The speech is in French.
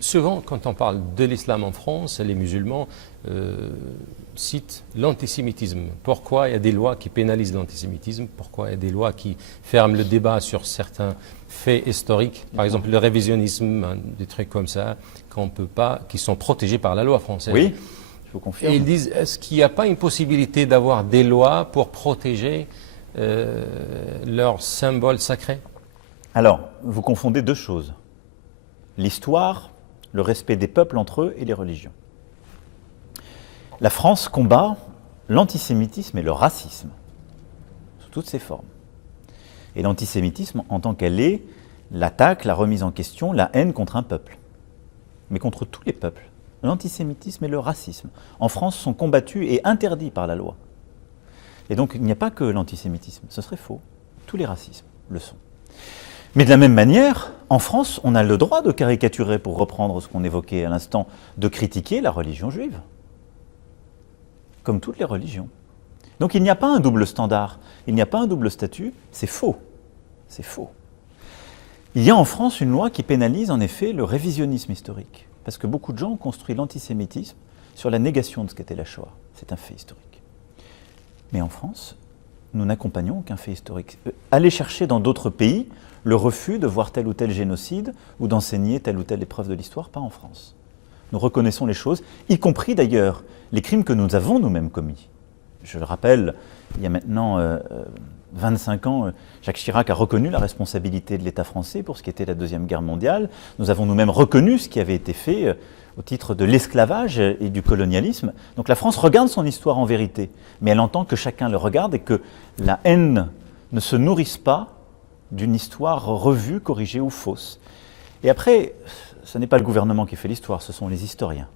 Souvent, quand on parle de l'islam en France, les musulmans citent l'antisémitisme. Pourquoi il y a des lois qui pénalisent l'antisémitisme? Pourquoi il y a des lois qui ferment le débat sur certains faits historiques? Par exemple, le révisionnisme, hein, des trucs comme ça, qu'on peut pas, qui sont protégés par la loi française. Oui, je vous confirme. Et ils disent, est-ce qu'il n'y a pas une possibilité d'avoir des lois pour protéger leurs symboles sacrés? Alors, vous confondez deux choses. L'histoire, le respect des peuples entre eux et les religions. La France combat l'antisémitisme et le racisme, sous toutes ses formes. Et l'antisémitisme, en tant qu'elle est, l'attaque, la remise en question, la haine contre un peuple. Mais contre tous les peuples. L'antisémitisme et le racisme, en France, sont combattus et interdits par la loi. Et donc, il n'y a pas que l'antisémitisme, ce serait faux. Tous les racismes le sont. Mais de la même manière, en France, on a le droit de caricaturer, pour reprendre ce qu'on évoquait à l'instant, de critiquer la religion juive. Comme toutes les religions. Donc il n'y a pas un double standard, il n'y a pas un double statut, c'est faux. C'est faux. Il y a en France une loi qui pénalise en effet le révisionnisme historique. Parce que beaucoup de gens ont construit l'antisémitisme sur la négation de ce qu'était la Shoah. C'est un fait historique. Mais en France, nous n'accompagnons aucun fait historique. Allez chercher dans d'autres pays le refus de voir tel ou tel génocide ou d'enseigner telle ou telle épreuve de l'histoire, pas en France. Nous reconnaissons les choses, y compris d'ailleurs les crimes que nous avons nous-mêmes commis. Je le rappelle, il y a maintenant 25 ans, Jacques Chirac a reconnu la responsabilité de l'État français pour ce qui était la Deuxième Guerre mondiale. Nous avons nous-mêmes reconnu ce qui avait été fait au titre de l'esclavage et du colonialisme. Donc la France regarde son histoire en vérité, mais elle entend que chacun le regarde et que la haine ne se nourrisse pas d'une histoire revue, corrigée ou fausse. Et après, ce n'est pas le gouvernement qui fait l'histoire, ce sont les historiens.